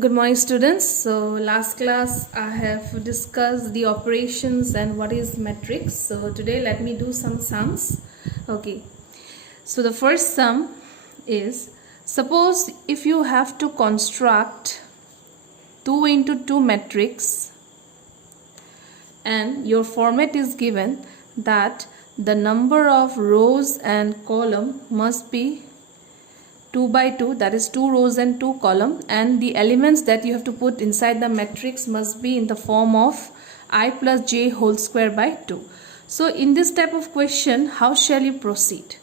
Good morning, students. So last class I have discussed the operations and what is matrix. So today let me do some sums. Okay. So the first sum is, suppose if you have to construct 2 into 2 matrix and your format is given that the number of rows and column must be 2 by 2, that is 2 rows and 2 column, and the elements that you have to put inside the matrix must be in the form of I plus j whole square by 2. So in this type of question, how shall you proceed?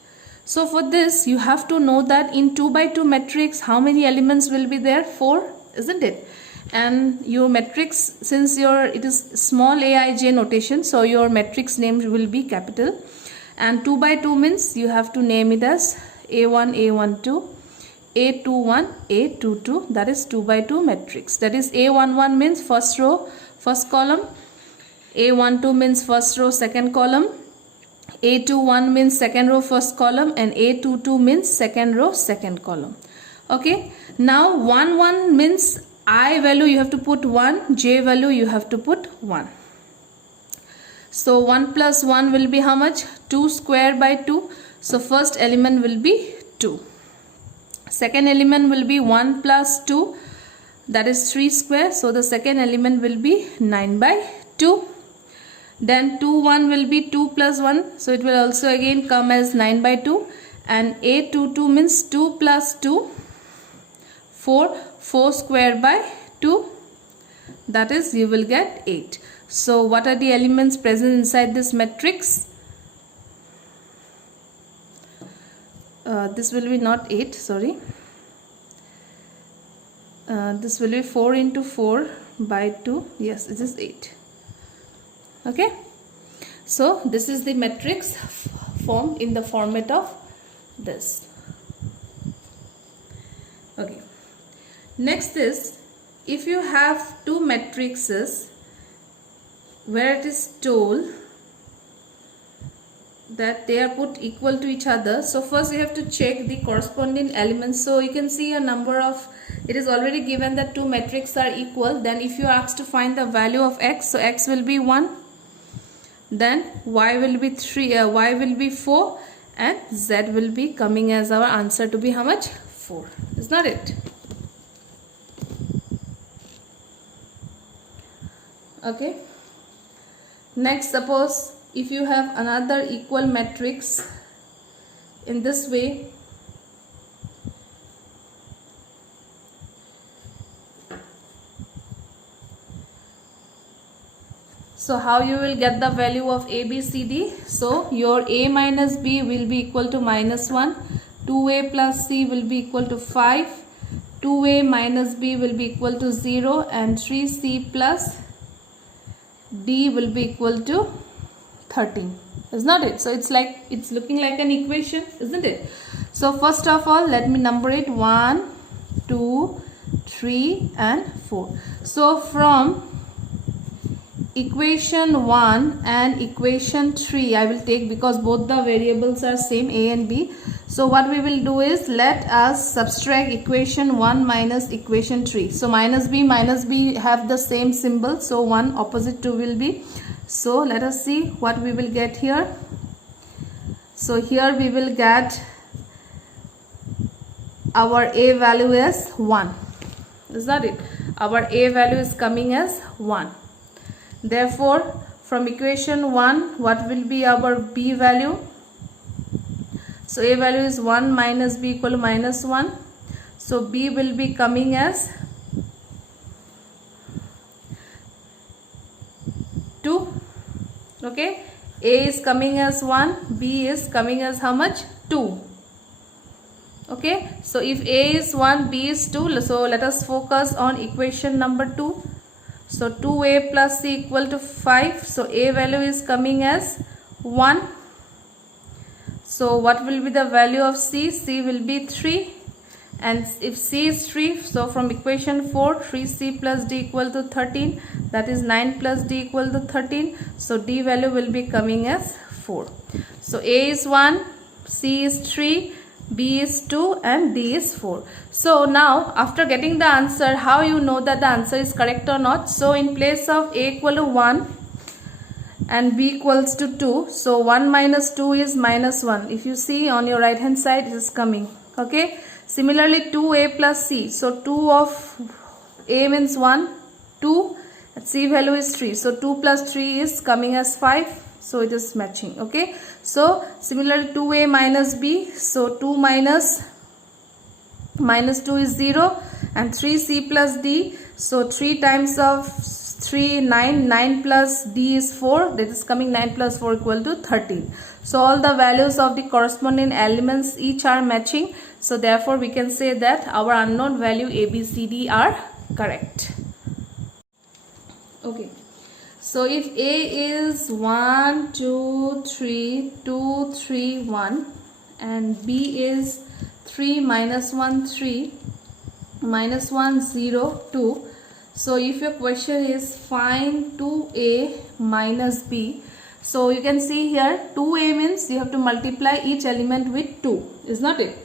So for this you have to know that in 2 by 2 matrix how many elements will be there? 4, isn't it? And your matrix, since it is small aij notation, so your matrix name will be capital, and 2 by 2 means you have to name it as a1 a12 a21 a22, that is 2 by 2 matrix. That is a11 means first row first column, a12 means first row second column, a21 means second row first column, and a22 means second row second column. Okay, now 1 means I value you have to put 1, j value you have to put 1. So 1 plus 1 will be how much? 2 square by 2. So first element will be 2. Second element will be 1 plus 2, that is 3 square. So the second element will be 9 by 2. Then 2 1 will be 2 plus 1. So it will also again come as 9 by 2. And a22 means 2 plus 2, 4 square by 2. That is you will get 8. So what are the elements present inside this matrix? This will be not 8, sorry. This will be 4 into 4 by 2. Yes, it is 8. Okay. So this is the matrix formed in the format of this. Okay. Next is, if you have two matrices where it is told that they are put equal to each other, so first you have to check the corresponding elements. So you can see a number of, it is already given that two matrices are equal. Then if you are asked to find the value of x, so x will be 1, then y will be 3, y will be 4, and z will be coming as our answer to be how much? 4. Is not it? Okay. Next, suppose if you have another equal matrix in this way, so how you will get the value of a, b, c, d? So your a minus b will be equal to minus 1, 2a plus c will be equal to 5, 2a minus b will be equal to 0, and 3c plus d will be equal to 13. Is not it? So it's like, it's looking like an equation, isn't it? So first of all, let me number it 1, 2, 3 and 4. So from equation 1 and equation 3 I will take, because both the variables are same, a and b. So what we will do is, let us subtract equation 1 minus equation 3. So minus b have the same symbol, so 1 opposite 2 will be. So let us see what we will get here. So here we will get our a value as 1. Is that it? Our a value is coming as 1. Therefore, from equation 1, what will be our b value? So a value is 1 minus b equal to minus 1. So b will be coming as 2. Okay, a is coming as 1, b is coming as how much? 2. Okay, so if a is 1, b is 2, so let us focus on equation number 2. So 2a plus c equal to 5. So a value is coming as 1. So what will be the value of c? C will be 3. And if c is 3, so from equation 4, 3c plus d equal to 13. That is 9 plus d equal to 13. So d value will be coming as 4. So a is 1, c is 3, B is 2 and D is 4. So now after getting the answer, how you know that the answer is correct or not? So in place of A equal to 1 and B equals to 2, so 1 minus 2 is minus 1. If you see on your right hand side, it is coming. Okay. Similarly 2A plus C, so 2 of A means 1, 2, C value is 3, so 2 plus 3 is coming as 5, so it is matching. Okay. So similarly 2A minus B, so 2 minus 2 is 0, and 3C plus D, so 3 times of 3, 9 plus D is 4, that is coming 9 plus 4 equal to 13. So all the values of the corresponding elements each are matching, so therefore we can say that our unknown value A, B, C, D are correct. Okay. So if A is 1, 2, 3, 2, 3, 1 and B is 3, minus 1, 3, minus 1, 0, 2. So if your question is find 2A minus B, so you can see here 2A means you have to multiply each element with 2, is not it?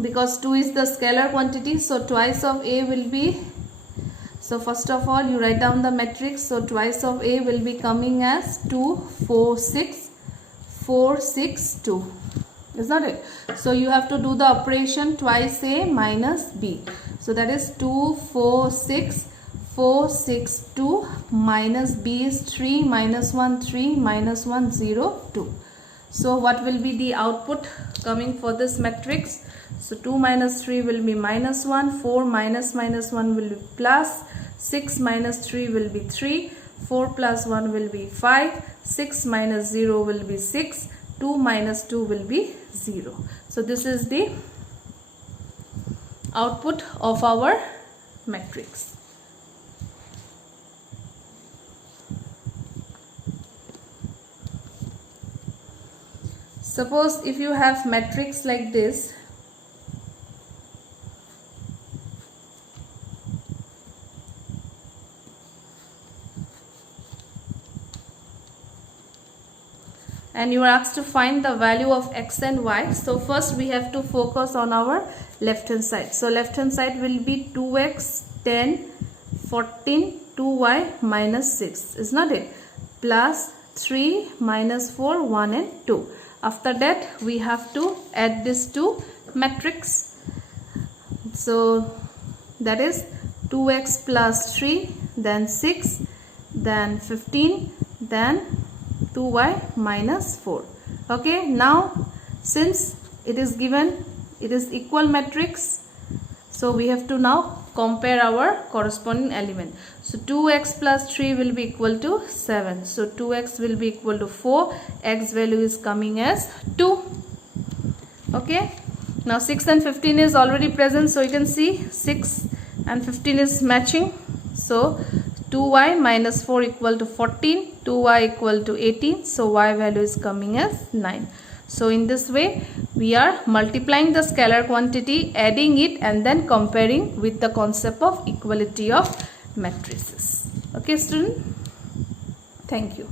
Because 2 is the scalar quantity, so twice of A will be, so first of all you write down the matrix, so twice of A will be coming as 2, 4, 6, 4, 6, 2, is not it? So you have to do the operation twice A minus B, so that is 2, 4, 6, 4, 6, 2 minus B is 3, minus 1, 3, minus 1, 0, 2. So what will be the output coming for this matrix? So 2 minus 3 will be minus 1, 4 minus 1 will be plus, 6 minus 3 will be 3, 4 plus 1 will be 5, 6 minus 0 will be 6, 2 minus 2 will be 0. So this is the output of our matrix. Suppose if you have matrix like this, and you are asked to find the value of x and y. So first we have to focus on our left hand side. So left hand side will be 2x, 10, 14, 2y minus 6, is not it? Plus 3, minus 4, 1 and 2. After that we have to add this to matrix. So that is 2x plus 3, then 6, then 15, then 2y minus 4. Okay, now since it is given, it is equal matrix, so we have to now compare our corresponding element. So 2x plus 3 will be equal to 7. So 2x will be equal to 4. X value is coming as 2. Okay. Now 6 and 15 is already present. So you can see 6 and 15 is matching. So 2y minus 4 equal to 14. 2y equal to 18. So y value is coming as 9. So in this way we are multiplying the scalar quantity, adding it and then comparing with the concept of equality of matrices. Okay student, thank you.